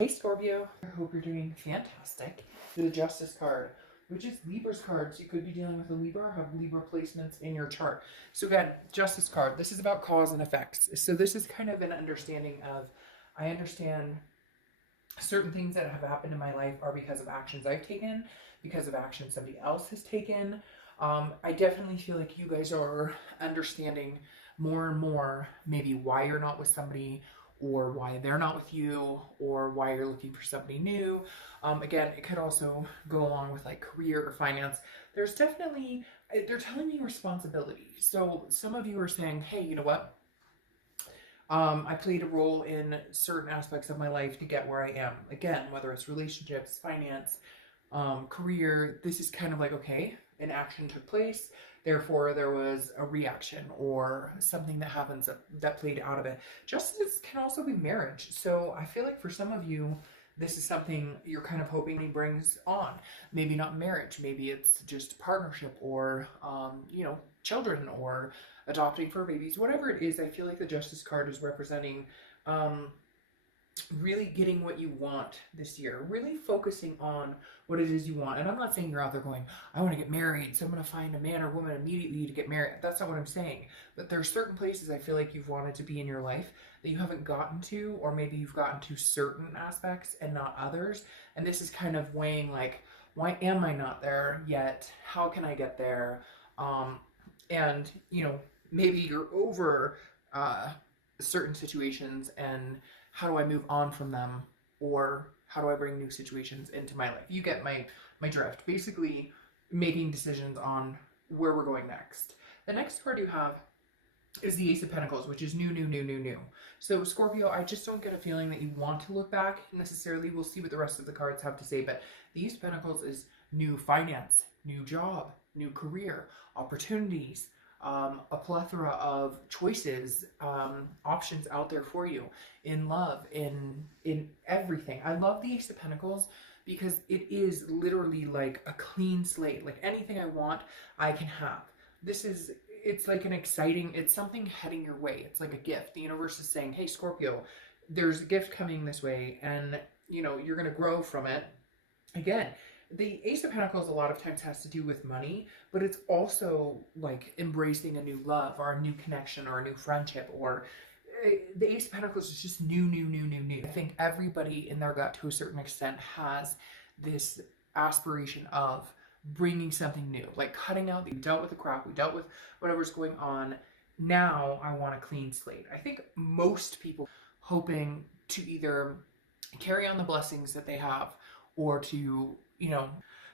Hey Scorpio, I hope you're doing fantastic. The Justice card, which is Libra's cards. You could be dealing with a Libra or have Libra placements in your chart. So again, Justice card, this is about cause and effects. So this is kind of an understanding of, I understand certain things that have happened in my life are because of actions I've taken, because of actions somebody else has taken. I definitely feel like you guys are understanding more and more maybe why you're not with somebody, or why they're not with you, or why you're looking for somebody new. Again, it could also go along with like career or finance. There's definitely, they're telling me responsibility. So some of you are saying, hey, you know what? I played a role in certain aspects of my life to get where I am. Again, whether it's relationships, finance, career, this is kind of like, okay, an action took place, therefore there was a reaction or something that happens that played out of it. Justice can also be marriage. So I feel like for some of you, this is something you're kind of hoping he brings on. Maybe not marriage, maybe it's just partnership, or, children, or adopting fur babies, whatever it is. I feel like the Justice card is representing um, really getting what you want this year, really focusing on what it is you want. And I'm not saying you're out there going, I want to get married, so I'm going to find a man or woman immediately to get married. That's not what I'm saying. But there are certain places I feel like you've wanted to be in your life that you haven't gotten to, or maybe you've gotten to certain aspects and not others. And this is kind of weighing like, why am I not there yet? How can I get there? And, maybe you're over certain situations, and how do I move on from them, or how do I bring new situations into my life? You get my drift. Basically, making decisions on where we're going next. The next card you have is the Ace of Pentacles, which is new, new, new, new, new. So Scorpio, I just don't get a feeling that you want to look back necessarily. We'll see what the rest of the cards have to say, but the Ace of Pentacles is new finance, new job, new career, opportunities, a plethora of choices, options out there for you in love, in everything. I love the Ace of Pentacles because it is literally like a clean slate. Like anything I want, I can have. It's like an exciting, it's something heading your way. It's like a gift. The universe is saying, hey, Scorpio, there's a gift coming this way, and you're going to grow from it. Again, the Ace of Pentacles a lot of times has to do with money, but it's also like embracing a new love, or a new connection, or a new friendship, or the Ace of Pentacles is just new, new, new, new, new. I think everybody in their gut to a certain extent has this aspiration of bringing something new, like cutting out, we dealt with the crap, we dealt with whatever's going on. Now I want a clean slate. I think most people hoping to either carry on the blessings that they have, or to,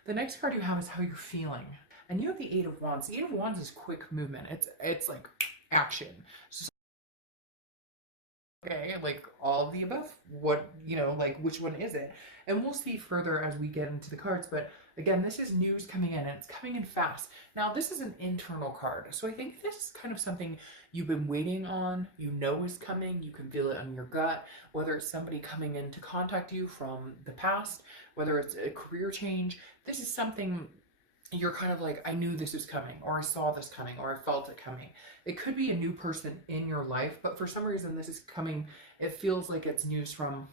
the next card you have is how you're feeling. And you have the Eight of Wands. The Eight of Wands is quick movement. It's like action. So, okay, like all of the above. What, like which one is it? And we'll see further as we get into the cards. But again, this is news coming in, and it's coming in fast. Now, this is an internal card. So I think this is kind of something you've been waiting on, is coming. You can feel it on your gut, whether it's somebody coming in to contact you from the past, whether it's a career change. This is something you're kind of like, I knew this was coming, or I saw this coming, or I felt it coming. It could be a new person in your life, but for some reason this is coming, it feels like it's news from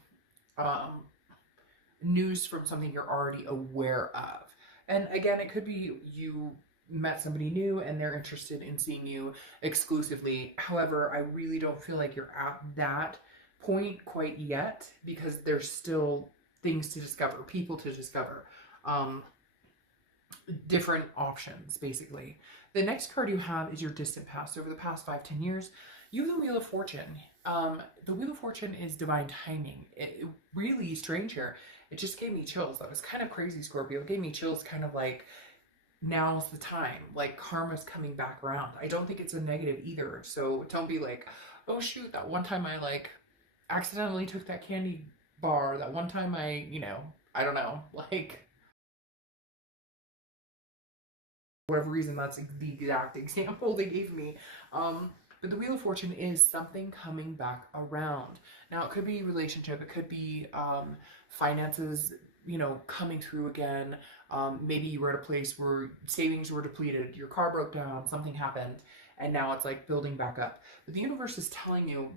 something you're already aware of. And again, it could be you met somebody new and they're interested in seeing you exclusively. However, I really don't feel like you're at that point quite yet, because there's still things to discover, people to discover. Different options, basically. The next card you have is your distant past. Over the past 5-10 years, you have the Wheel of Fortune. The Wheel of Fortune is divine timing. It really strange here. It just gave me chills. That was kind of crazy, Scorpio. It gave me chills, kind of like, now's the time. Like, karma's coming back around. I don't think it's a negative either. So don't be like, oh shoot, that one time I like accidentally took that candy bar. That one time I I don't know, like, whatever reason, that's the exact example they gave me. But the Wheel of Fortune is something coming back around. Now, it could be relationship, it could be finances, coming through again. Maybe you were at a place where savings were depleted, your car broke down, something happened, and now it's like building back up. But the universe is telling you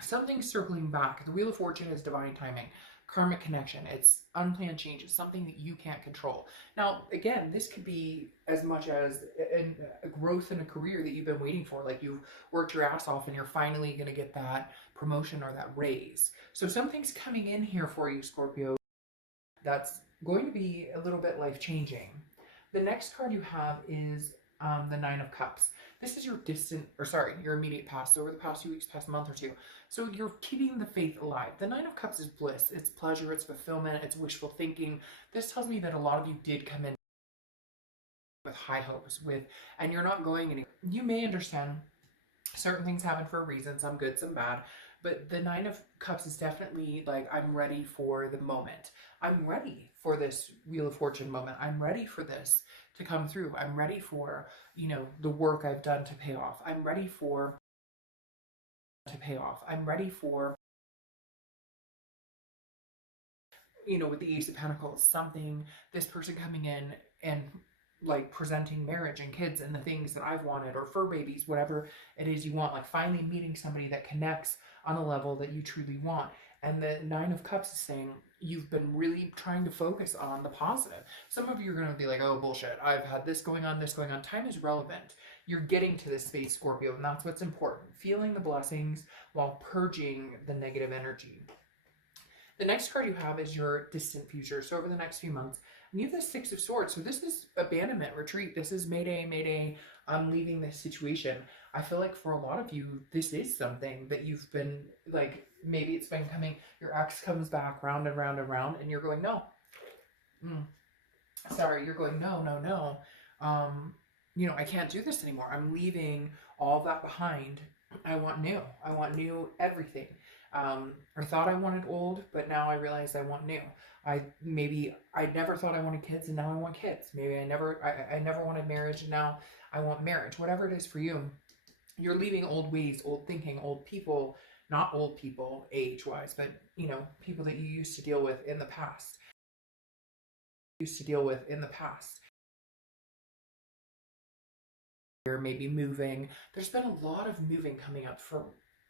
something's circling back. The Wheel of Fortune is divine timing. karmic connection. It's unplanned change. It's something that you can't control. Now, again, this could be as much as a growth in a career that you've been waiting for. Like you've worked your ass off and you're finally going to get that promotion or that raise. So something's coming in here for you, Scorpio, that's going to be a little bit life changing. The next card you have is the Nine of Cups. This is your your immediate past, over the past few weeks, past month or two. So you're keeping the faith alive. The Nine of Cups is bliss, it's pleasure, it's fulfillment, it's wishful thinking. This tells me that a lot of you did come in with high hopes, and you're not going anywhere. You may understand certain things happen for a reason, some good, some bad. But the Nine of Cups is definitely like, I'm ready for the moment. I'm ready for this Wheel of Fortune moment. I'm ready for this to come through. I'm ready for, the work I've done to pay off. I'm ready for I'm ready for, with the Ace of Pentacles, this person coming in and like presenting marriage and kids and the things that I've wanted, or fur babies, whatever it is you want, like finally meeting somebody that connects on a level that you truly want. And the Nine of Cups is saying you've been really trying to focus on the positive. Some of you are going to be like, oh, bullshit, I've had this going on. Time is relevant. You're getting to this space, Scorpio, and that's what's important. Feeling the blessings while purging the negative energy. The next card you have is your distant future. So over the next few months, and you have the Six of Swords. So this is abandonment, retreat. This is mayday, mayday. I'm leaving this situation. I feel like for a lot of you, this is something that you've been like, maybe it's been coming, your ex comes back round and round and round, and you're going, no. You're going, no. I can't do this anymore. I'm leaving all of that behind. I want new. I want new everything. I thought I wanted old, but now I realize I want new. I never thought I wanted kids, and now I want kids. Maybe I never wanted marriage, and now I want marriage. Whatever it is for you, you're leaving old ways, old thinking, old people, not old people age-wise, but people that you used to deal with in the past. You're maybe moving. There's been a lot of moving coming up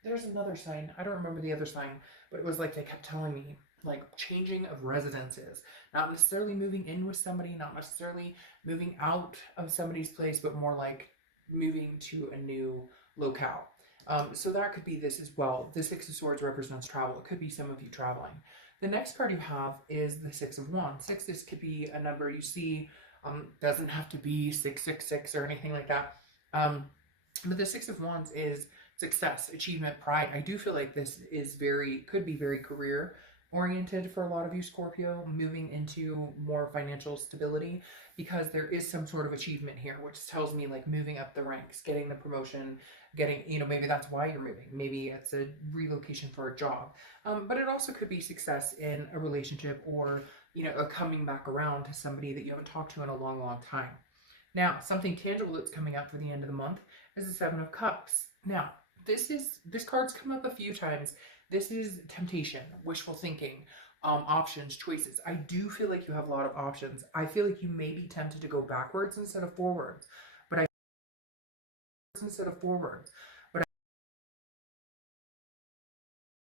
there's another sign. I don't remember the other sign, but it was like they kept telling me, like, changing of residences. Not necessarily moving in with somebody, not necessarily moving out of somebody's place, but more like moving to a new locale. So that could be this as well. The Six of Swords represents travel. It could be some of you traveling. The next card you have is the Six of Wands. This could be a number you see. Doesn't have to be 666 or anything like that. But the Six of Wands is success, achievement, pride. I do feel like this is could be very career oriented for a lot of you, Scorpio, moving into more financial stability, because there is some sort of achievement here, which tells me like moving up the ranks, getting the promotion, getting, maybe that's why you're moving. Maybe it's a relocation for a job. But it also could be success in a relationship, or, a coming back around to somebody that you haven't talked to in a long, long time. Now, something tangible that's coming up for the end of the month is the Seven of Cups. Now, this card's come up a few times. This is temptation, wishful thinking, options, choices. I do feel like you have a lot of options. I feel like you may be tempted to go backwards instead of forwards, but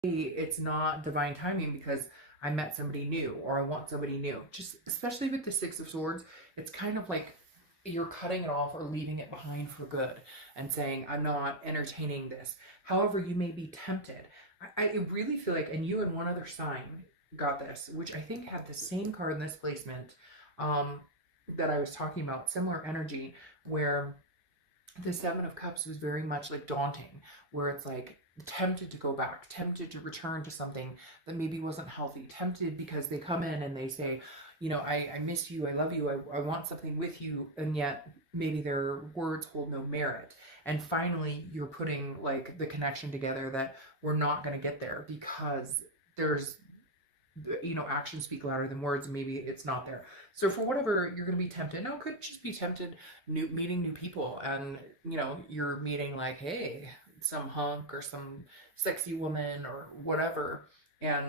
it's not divine timing because I met somebody new, or I want somebody new. Just especially with the Six of Swords, it's kind of like you're cutting it off or leaving it behind for good and saying, I'm not entertaining this. However, you may be tempted. I really feel like, and you and one other sign got this, which I think had the same card in this placement that I was talking about, similar energy, where the Seven of Cups was very much like daunting, where it's like tempted to go back, tempted to return to something that maybe wasn't healthy, tempted because they come in and they say, I miss you, I love you, I want something with you, and yet maybe their words hold no merit. And finally, you're putting like the connection together that we're not going to get there because there's, actions speak louder than words. Maybe it's not there. So for whatever, you're going to be tempted. Now, it could just be tempted meeting new people, and you're meeting like, hey, some hunk or some sexy woman or whatever, and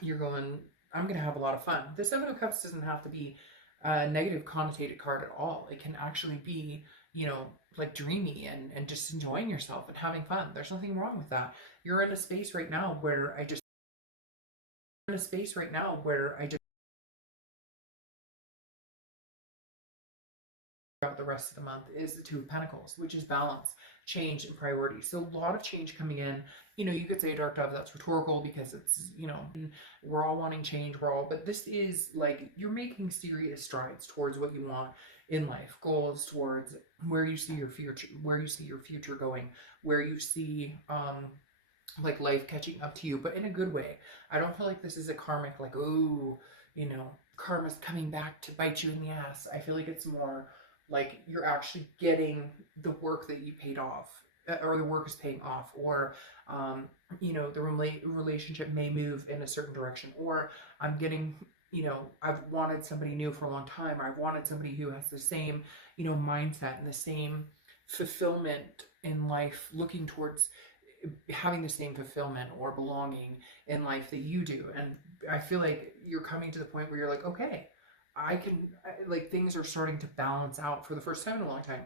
you're going, I'm going to have a lot of fun. The Seven of Cups doesn't have to be a negative connotated card at all. It can actually be, like dreamy and just enjoying yourself and having fun. There's nothing wrong with that. You're in a space right now where in a space right now where I just throughout the rest of the month is the Two of Pentacles, which is balance, change, and priority. So a lot of change coming in. You know, you could say a dark dove, that's rhetorical because it's, you know, we're all wanting change, but this is like you're making serious strides towards what you want in life, goals towards where you see your future going, where you see like life catching up to you, but in a good way. I don't feel like this is a karmic, like, oh, you know, karma's coming back to bite you in the ass. I feel like it's more like you're actually getting the work that you paid off, or the work is paying off, or you know, the relationship may move in a certain direction, or I'm getting, you know, I've wanted somebody new for a long time, or I've wanted somebody who has the same, you know, mindset and the same fulfillment in life, looking towards having the same fulfillment or belonging in life that you do. And I feel like you're coming to the point where you're like, okay, like things are starting to balance out for the first time in a long time.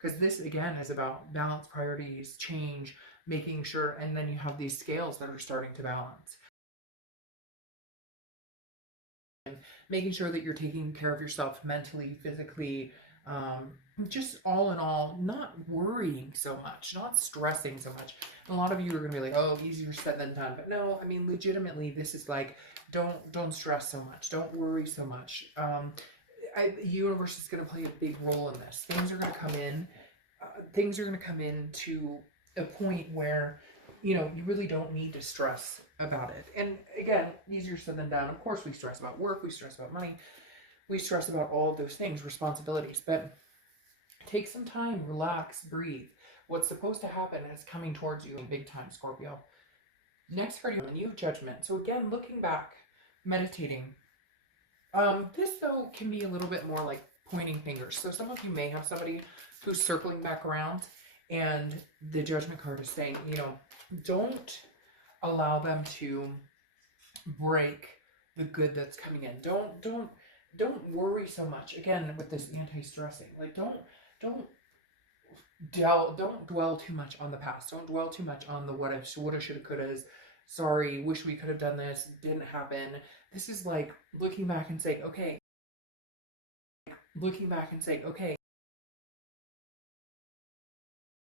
Because this again is about balance, priorities, change, making sure, and then you have these scales that are starting to balance. And making sure that you're taking care of yourself mentally, physically, just all in all, not worrying so much, not stressing so much. And a lot of you are going to be like, oh, easier said than done. But no, I mean, legitimately, this is like, don't stress so much. Don't worry so much. The universe is going to play a big role in this. Things are going to come in. Things are going to come in to a point where, you know, you really don't need to stress about it. And again, easier said than done. Of course, we stress about work. We stress about money. We stress about all of those things, responsibilities. But take some time, relax, breathe. What's supposed to happen is coming towards you in big time, Scorpio. Next card, you have a new judgment. So again, looking back, meditating. This though can be a little bit more like pointing fingers. So some of you may have somebody who's circling back around, and the judgment card is saying, you know, don't allow them to break the good that's coming in. Don't worry so much. Again, with this anti-stressing, like don't dwell too much on the past. Don't dwell too much on the what ifs, woulda, shoulda, couldas. Sorry, wish we could have done this, didn't happen. This is like looking back and saying, okay.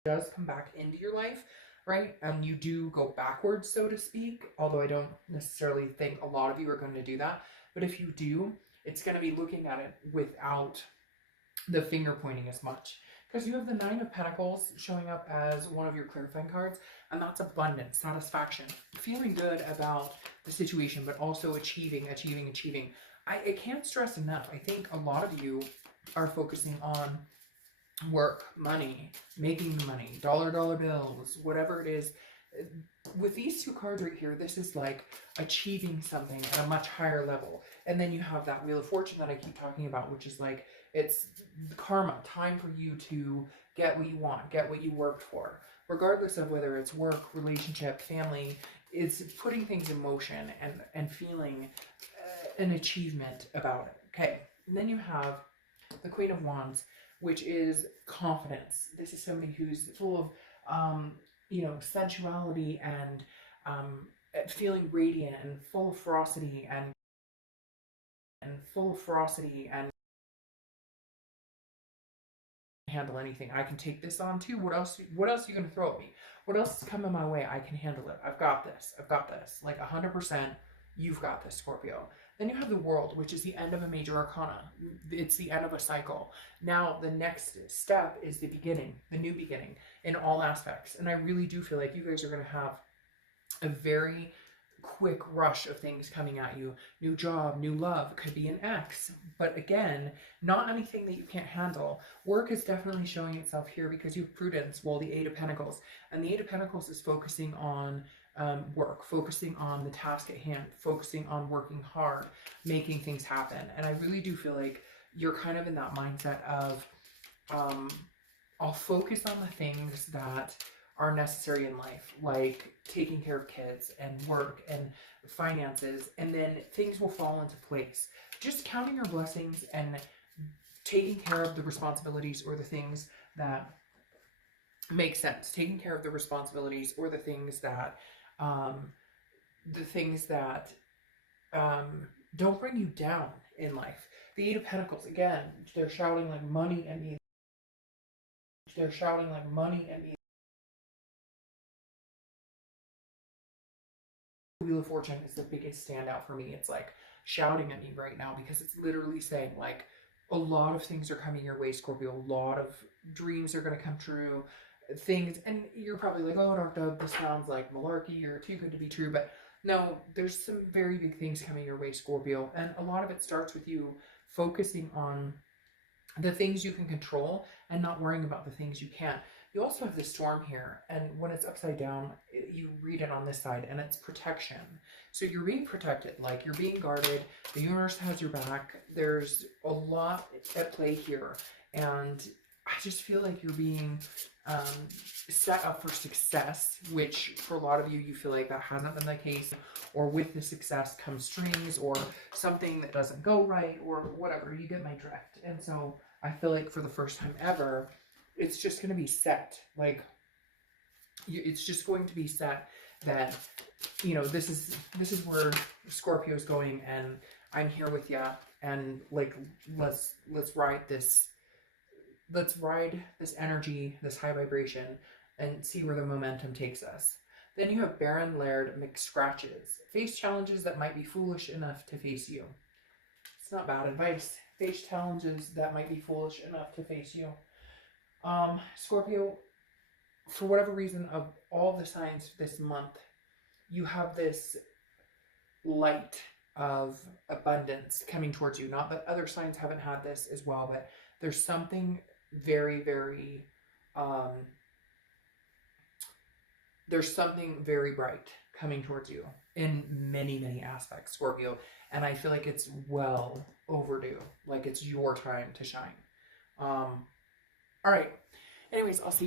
Does come back into your life, right? And you do go backwards, so to speak, although I don't necessarily think a lot of you are going to do that. But if you do, it's going to be looking at it without the finger pointing as much. Because you have the Nine of Pentacles showing up as one of your clarifying cards, and that's abundance, satisfaction, feeling good about the situation, but also achieving. I can't stress enough. I think a lot of you are focusing on work, money, making money, dollar bills, whatever it is. With these two cards right here, this is like achieving something at a much higher level. And then you have that Wheel of Fortune that I keep talking about, which is like, it's karma, time for you to get what you want, get what you worked for. Regardless of whether it's work, relationship, family, it's putting things in motion and feeling an achievement about it. Okay, and then you have the Queen of Wands, which is confidence. This is somebody who's full of, you know, sensuality and feeling radiant and full of ferocity and handle anything. I can take this on too. What else are you going to throw at me? What else is coming my way? I can handle it. I've got this. Like 100%, you've got this, Scorpio. Then you have the World, which is the end of a major arcana. It's the end of a cycle. Now, the next step is the beginning, the new beginning in all aspects. And I really do feel like you guys are going to have a very quick rush of things coming at you. New job, new love, could be an ex. But again, not anything that you can't handle. Work is definitely showing itself here because you have Prudence, well, the Eight of Pentacles. And the Eight of Pentacles is focusing on work, focusing on the task at hand, focusing on working hard, making things happen. And I really do feel like you're kind of in that mindset of, I'll focus on the things that are necessary in life, like taking care of kids and work and finances, and then things will fall into place. Just counting your blessings and taking care of the responsibilities or the things that make sense, taking care of the responsibilities or the things that don't bring you down in life. The Eight of Pentacles, again, they're shouting like money at me. They're shouting like money at me. Wheel of Fortune is the biggest standout for me. It's like shouting at me right now because it's literally saying like a lot of things are coming your way, Scorpio. A lot of dreams are going to come true. Things, and you're probably like, oh, Dark Dove, this sounds like malarkey or too good to be true. But no, there's some very big things coming your way, Scorpio. And a lot of it starts with you focusing on the things you can control and not worrying about the things you can't. You also have the storm here, and when it's upside down, you read it on this side, and it's protection. So you're being protected, like you're being guarded. The universe has your back. There's a lot at play here, and I just feel like you're being set up for success, which for a lot of you, you feel like that hasn't been the case, or with the success comes strings, or something that doesn't go right, or whatever. You get my drift. And so I feel like for the first time ever, it's just going to be set. Like, it's just going to be set that, you know, this is where Scorpio's going, and I'm here with you, and like, let's ride this energy, this high vibration, and see where the momentum takes us. Then you have Baron Laird McScratches. Face challenges that might be foolish enough to face you. It's not bad advice. Face challenges that might be foolish enough to face you. Scorpio, for whatever reason, of all the signs this month, you have this light of abundance coming towards you. Not that other signs haven't had this as well, but there's something very, very, there's something very bright coming towards you in many, many aspects, Scorpio. And I feel like it's well overdue. Like it's your time to shine. All right. Anyways, I'll see you.